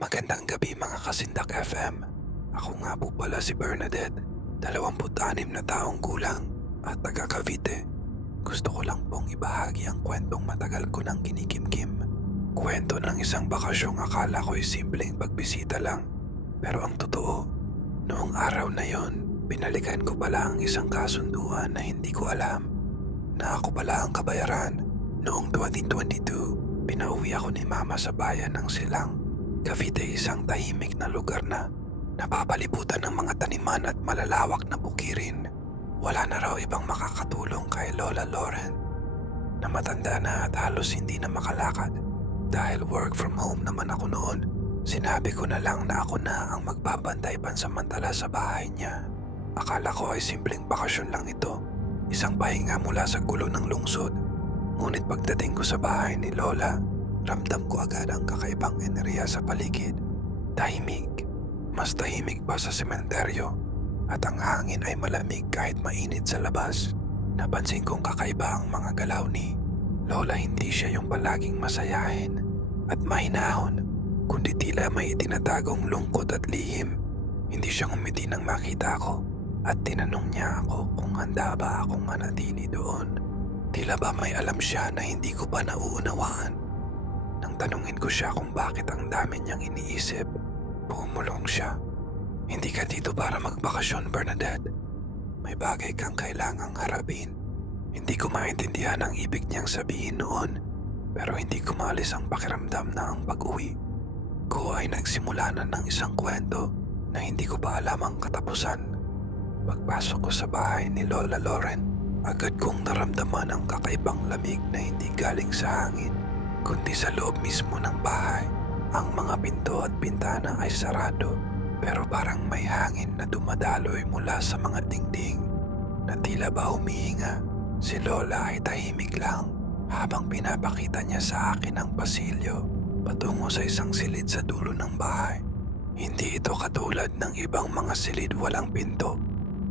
Magandang gabi mga Kasindak FM. Ako nga po pala si Bernadette, 26 na taong gulang at taga Cavite. Gusto ko lang pong ibahagi ang kwentong matagal ko nang kinikimkim. Kwento ng isang bakasyong akala ko'y simpleng pagbisita lang. Pero ang totoo, noong araw na yon, binalikan ko pala ang isang kasunduan na hindi ko alam na ako pala ang kabayaran. Noong 2022, pinauwi ako ni Mama sa bayan ng Silang. Cavite, isang tahimik na lugar na napapalibutan ng mga taniman at malalawak na bukirin. Wala na raw ibang makakatulong kay Lola Lauren na matanda na at halos hindi na makalakad. Dahil work from home naman ako noon, sinabi ko na lang na ako na ang magbabantay pansamantala sa bahay niya. Akala ko ay simpleng bakasyon lang ito, isang pahinga mula sa gulo ng lungsod. Ngunit pagdating ko sa bahay ni Lola, ramdam ko agad ang kakaibang enerhiya sa paligid. Tahimik, mas tahimik pa sa sementeryo, at ang hangin ay malamig kahit mainit sa labas. Napansin kong kakaiba ang mga galaw ni Lola. Hindi siya yung palaging masayahin at mahinahon, kundi tila may itinatagong lungkot at lihim. Hindi siya ngumiti nang makita ko at tinanong niya ako kung handa ba akong manatili doon. Tila ba may alam siya na hindi ko pa nauunawaan. Nang tanungin ko siya kung bakit ang dami niyang iniisip, bumulong siya. Hindi ka dito para magbakasyon, Bernadette. May bagay kang kailangang harapin. Hindi ko maintindihan ang ibig niyang sabihin noon, pero hindi ko maalis ang pakiramdam na ang pag-uwi ko ay nagsimula na ng isang kwento na hindi ko pa alam ang katapusan. Pagpasok ko sa bahay ni Lola Lauren, agad kong naramdaman ang kakaibang lamig na hindi galing sa hangin, kundi sa loob mismo ng bahay. Ang mga pinto at bintana ay sarado, pero parang may hangin na dumadaloy mula sa mga dingding na tila ba humihinga. Si Lola ay tahimik lang habang pinapakita niya sa akin ang pasilyo patungo sa isang silid sa dulo ng bahay. Hindi ito katulad ng ibang mga silid walang pinto.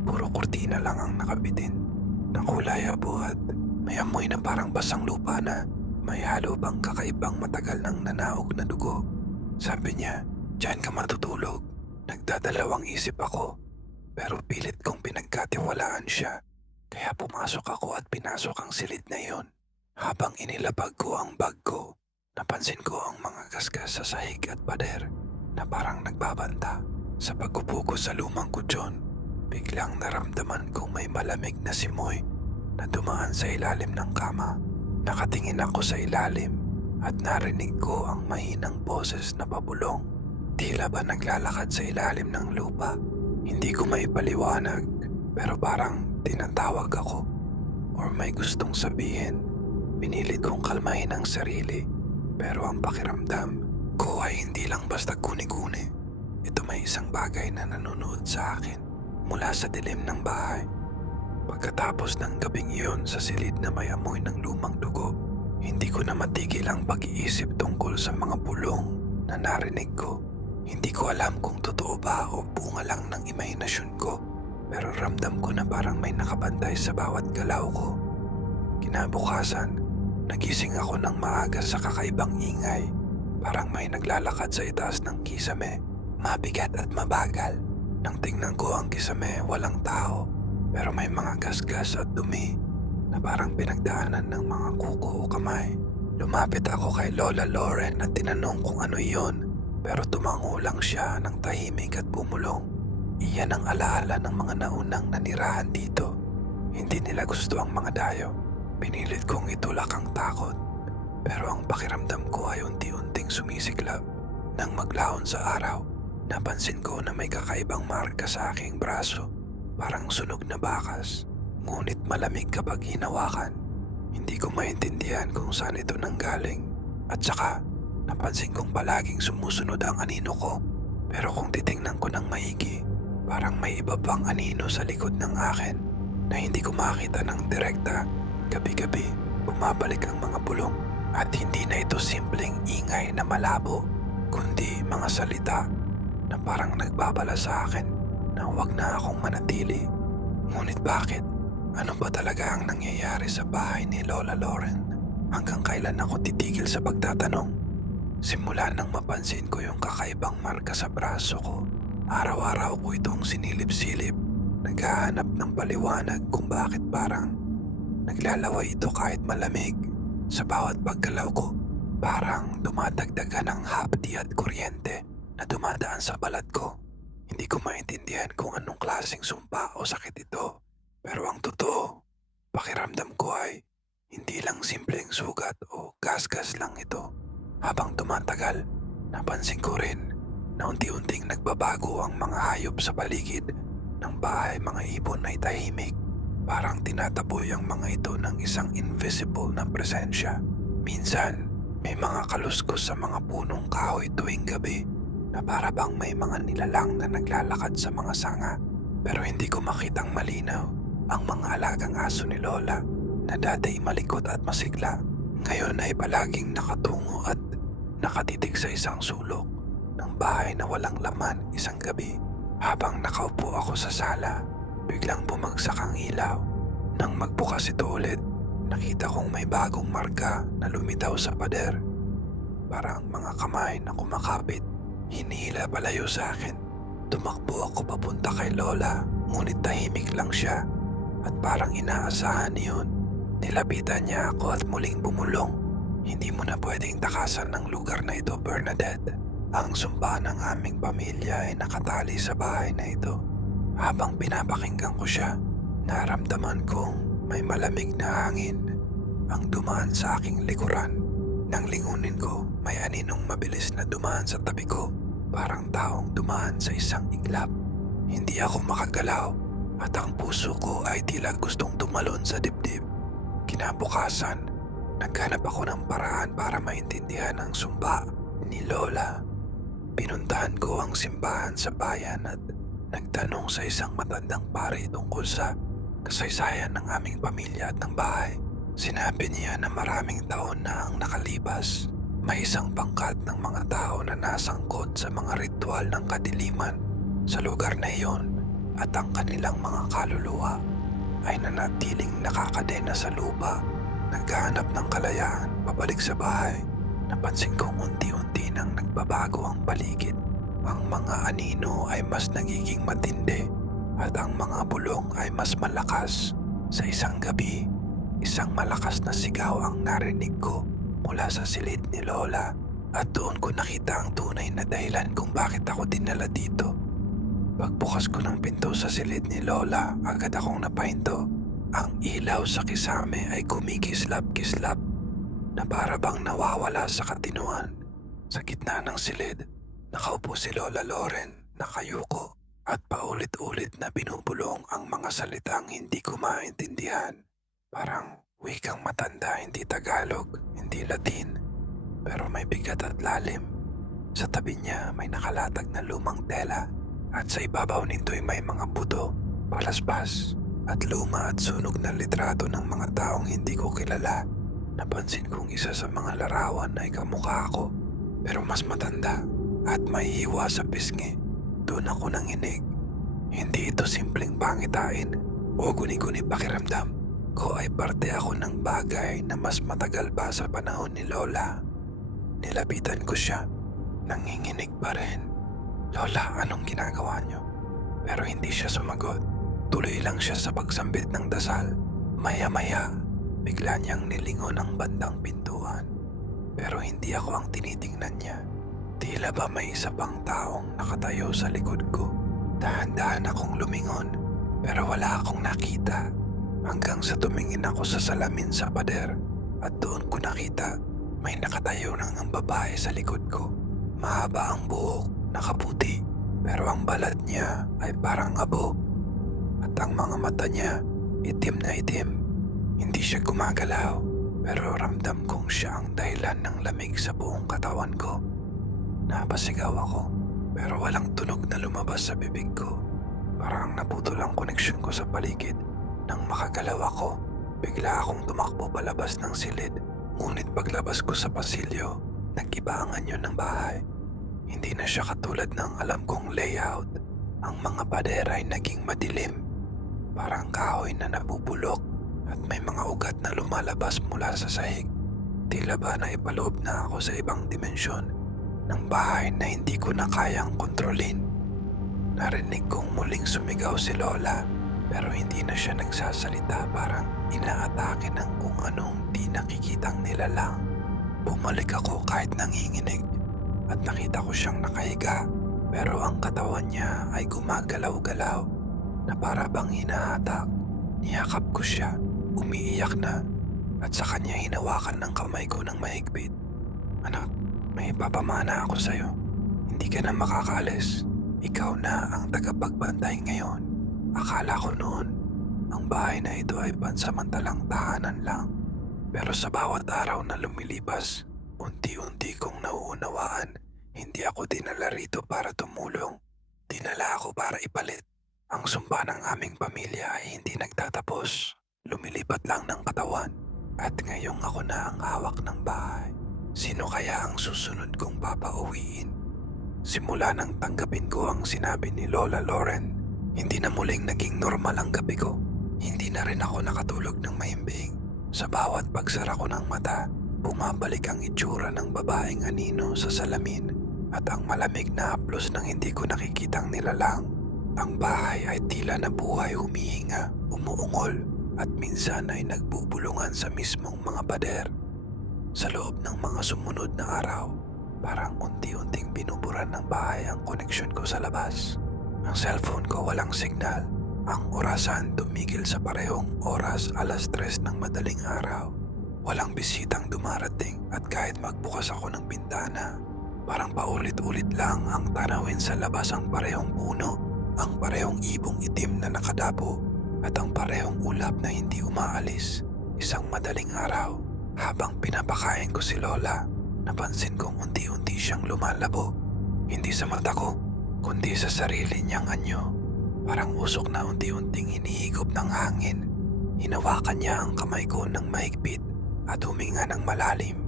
Puro kurtina lang ang nakabitin, na kulay abo at may amoy na parang basang lupa na may halo bang kakaibang matagal ng nanaog na dugo. Sabi niya, "Diyan ka matutulog." Nagdadalawang isip ako, pero pilit kong pinagkatiwalaan siya. Kaya pumasok ako at pinasok ang silid na iyon. Habang inilapag ko ang bag ko, napansin ko ang mga gasgas sa sahig at pader na parang nagbabanta. Sa pag-upo ko sa lumang kutsyon, biglang naramdaman kong may malamig na simoy na dumaan sa ilalim ng kama. Nakatingin ako sa ilalim at narinig ko ang mahinang boses na pabulong. Tila ba naglalakad sa ilalim ng lupa? Hindi ko maipaliwanag, pero parang tinatawag ako or may gustong sabihin. Pinilit kong kalmahin ang sarili, pero ang pakiramdam ko ay hindi lang basta guni-guni. Ito may isang bagay na nanonood sa akin mula sa dilim ng bahay. Pagkatapos ng gabing iyon sa silid na may amoy ng lumang dugo, hindi ko na matigil ang pag-iisip tungkol sa mga bulong na narinig ko. Hindi ko alam kung totoo ba o bunga lang ng imahinasyon ko, pero ramdam ko na parang may nakabantay sa bawat galaw ko. Kinabukasan, nagising ako ng maaga sa kakaibang ingay. Parang may naglalakad sa itaas ng kisame, mabigat at mabagal. Nang tingnan ko ang kisame, walang tao, pero may mga gasgas at dumi na parang pinagdaanan ng mga kuko o kamay. Lumapit ako kay Lola Lauren at tinanong kung ano iyon, pero tumango lang siya ng tahimik at bumulong. Iyan ang alaala ng mga naunang nanirahan dito. Hindi nila gusto ang mga dayo. Pinilit kong itulak ang takot, pero ang pakiramdam ko ay unti-unting sumisiklab. Nang maglaon sa araw, napansin ko na may kakaibang marka sa aking braso, parang sunog na bakas, ngunit malamig kapag hinawakan. Hindi ko maintindihan kung saan ito nanggaling, at saka napansin kong palaging sumusunod ang anino ko. Pero kung titingnan ko ng maigi, parang may iba pang anino sa likod ng akin na hindi ko makita ng direkta. Gabi-gabi, bumabalik ang mga bulong at hindi na ito simpleng ingay na malabo, kundi mga salita na parang nagbabala sa akin na huwag na akong manatili. Ngunit bakit? Ano ba talaga ang nangyayari sa bahay ni Lola Lauren? Hanggang kailan ako titigil sa pagtatanong? Simula nang mapansin ko yung kakaibang marka sa braso ko, araw-araw ko itong sinilip-silip, naghahanap ng paliwanag kung bakit parang naglalaway ito kahit malamig. Sa bawat paggalaw ko, parang dumadagdagan ng hapdi at kuryente na dumadaan sa balat ko. Hindi ko maintindihan kung anong klaseng sumpa o sakit ito. Pero ang totoo, pakiramdam ko ay hindi lang simpleng sugat o gasgas lang ito. Habang tumatagal, napansin ko rin na unti-unting nagbabago ang mga hayop sa paligid ng bahay. Mga ibon ay tahimik. Parang tinataboy ang mga ito ng isang invisible na presensya. Minsan, may mga kaluskos sa mga punong kahoy tuwing gabi na para bang may mga nilalang na naglalakad sa mga sanga. Pero hindi ko makitang malinaw ang mga alagang aso ni Lola na dati malikot at masigla. Ngayon ay palaging nakatungo at nakatitig sa isang sulok ng bahay na walang laman isang gabi. Habang nakaupo ako sa sala, biglang bumagsak ang ilaw. Nang magbukas ito ulit, nakita kong may bagong marka na lumitaw sa pader. Parang mga kamay na kumakapit, hinihila palayo sa akin. Tumakbo ako papunta kay Lola, ngunit tahimik lang siya. At parang inaasahan niyon, nilapitan niya ako at muling bumulong. Hindi mo na pwedeng takasan ng lugar na ito, Bernadette. Ang sumpa ng aming pamilya ay nakatali sa bahay na ito. Habang pinapakinggan ko siya, naramdaman kong may malamig na hangin ang dumaan sa aking likuran. Nang lingunin ko, may aninong mabilis na dumaan sa tabi ko, parang taong dumaan sa isang iglap. Hindi ako makagalaw at ang puso ko ay tila gustong tumalon sa dibdib. Kinabukasan, naghanap ako ng paraan para maintindihan ang sumpa ni Lola. Pinuntahan ko ang simbahan sa bayan at nagtanong sa isang matandang pare tungkol sa kasaysayan ng aming pamilya at ng bahay. Sinabi niya na maraming taon na ang nakalipas. May isang pangkat ng mga tao na nasangkot sa mga ritual ng kadiliman sa lugar na iyon at ang kanilang mga kaluluwa ay nanatiling nakakadena sa lupa. Naghahanap ng kalayaan pabalik sa bahay. Napansin kong unti-unti nang nagbabago ang paligid. Ang mga anino ay mas nagiging matindi at ang mga bulong ay mas malakas. Sa isang gabi, isang malakas na sigaw ang narinig ko mula sa silid ni Lola at doon ko nakita ang tunay na dahilan kung bakit ako dinala dito. Pagbukas ko ng pinto sa silid ni Lola, agad akong napahinto. Ang ilaw sa kisame ay kumikislap-kislap na para bang nawawala sa katinuan. Sa gitna ng silid, nakaupo si Lola Loren, nakayuko at paulit-ulit na binubulong ang mga salitang hindi ko maintindihan. Parang wikang matanda, hindi Tagalog, hindi Latin, pero may bigat at lalim. Sa tabi niya may nakalatag na lumang tela at sa ibabaw nito'y may mga buto, palaspas at luma at sunog na litrato ng mga taong hindi ko kilala. Napansin kong isa sa mga larawan ay kamukha ko, pero mas matanda at may hiwa sa pisngi. Doon ako nanginig. Hindi ito simpleng pangitain o guni-guni pakiramdam ko, ay parte ako ng bagay na mas matagal pa sa panahon ni Lola. Nilapitan ko siya, nanginginig pa rin. Lola, anong ginagawa niyo? Pero hindi siya sumagot. Tuloy lang siya sa pagsambit ng dasal. Maya-maya, bigla niyang nilingon ang bandang pintuan. Pero hindi ako ang tinitingnan niya. Tila ba may isa pang taong nakatayo sa likod ko. Dahan-dahan akong lumingon, pero wala akong nakita. Hanggang sa tumingin ako sa salamin sa pader at doon ko nakita may nakatayo nang ang babae sa likod ko. Mahaba ang buhok, nakaputi, pero ang balat niya ay parang abo. At ang mga mata niya, itim na itim. Hindi siya gumagalaw, pero ramdam kong siya ang dahilan ng lamig sa buong katawan ko. Napasigaw ako, pero walang tunog na lumabas sa bibig ko. Parang naputol ang koneksyon ko sa paligid. Nang makagalaw ako, bigla akong tumakbo palabas ng silid. Ngunit paglabas ko sa pasilyo, nag-iba ang anyo ng bahay. Hindi na siya katulad ng alam kong layout. Ang mga pader ay naging madilim, parang kahoy na nabubulok at may mga ugat na lumalabas mula sa sahig. Tila ba naipaloob na ako sa ibang dimensyon ng bahay na hindi ko na kayang kontrolin. Narinig kong muling sumigaw si Lola pero hindi na siya nagsasalita, parang inaatake ng kung anong di nakikitang nilalang. Bumalik ako kahit nanginginig at nakita ko siyang nakahiga pero ang katawan niya ay gumagalaw-galaw na para bang hinahatak. Niyakap ko siya, umiiyak na at sa kanya hinawakan ng kamay ko ng mahigpit. Anak, may papamana ako sa'yo. Hindi ka na makakaalis. Ikaw na ang tagapagbantay ngayon. Akala ko noon, ang bahay na ito ay pansamantalang tahanan lang. Pero sa bawat araw na lumilipas, unti-unti kong nauunawaan, hindi ako dinala rito para tumulong. Dinala ako para ipalit. Ang sumpa ng aming pamilya ay hindi nagtatapos. Lumilipat lang ng katawan. At ngayong ako na ang hawak ng bahay. Sino kaya ang susunod kong papauwiin? Simula nang tanggapin ko ang sinabi ni Lola Lauren, hindi na muling naging normal ang gabi ko. Hindi na rin ako nakatulog ng mahimbing. Sa bawat pagsara ko ng mata, bumabalik ang itsura ng babaeng anino sa salamin at ang malamig na haplos ng hindi ko nakikitang nilalang. Ang bahay ay tila nabuhay, humihinga, umuungol at minsan ay nagbubulungan sa mismong mga pader. Sa loob ng mga sumunod na araw, parang unti-unting binuburan ng bahay ang koneksyon ko sa labas. Ang cellphone ko walang signal. Ang orasan tumigil sa parehong oras, 3:00 ng madaling araw. Walang bisitang dumarating at kahit magbukas ako ng bintana, parang paulit-ulit lang ang tanawin sa labas ang parehong puno, ang parehong ibong itim na nakadapo at ang parehong ulap na hindi umaalis. Isang madaling araw, habang pinapakain ko si Lola, napansin kong unti-unti siyang lumalabo. Hindi sa mata ko, kundi sa sarili niyang anyo. Parang usok na unti-unting hinihigop ng hangin. Hinawakan niya ang kamay ko ng mahigpit at huminga ng malalim.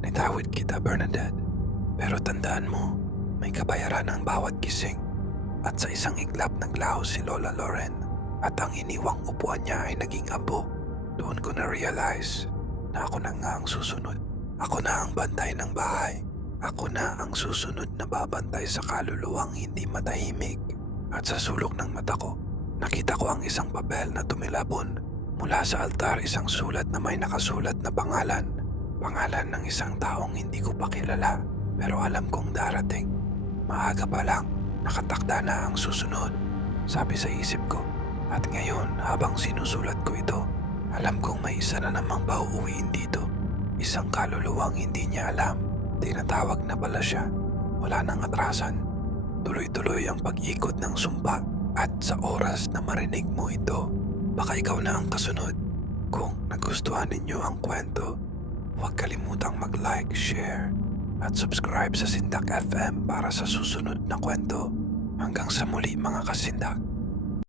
Nitawid kita, Bernadette. Pero tandaan mo, may kabayaran ang bawat gising. At sa isang iglap naglaho si Lola Lauren at ang iniwang upuan niya ay naging abo. Doon ko na-realize na ako na nga ang susunod. Ako na ang bantay ng bahay. Ako na ang susunod na babantay sa kaluluwang hindi matahimik. At sa sulok ng mata ko, nakita ko ang isang papel na tumilabon. Mula sa altar, isang sulat na may nakasulat na pangalan. Pangalan ng isang taong hindi ko pa kilala, pero alam kong darating. Maaga pa lang, nakatakda na ang susunod, sabi sa isip ko. At ngayon, habang sinusulat ko ito, alam kong may isa na namang pauuwiin dito. Isang kaluluwang hindi niya alam. Tinatawag na pala siya. Wala nang atrasan. Tuloy-tuloy ang pag-ikot ng sumpa at sa oras na marinig mo ito, baka ikaw na ang kasunod. Kung nagustuhan ninyo ang kwento, huwag kalimutang mag-like, share at subscribe sa Sindak FM para sa susunod na kwento. Hanggang sa muli mga kasindak.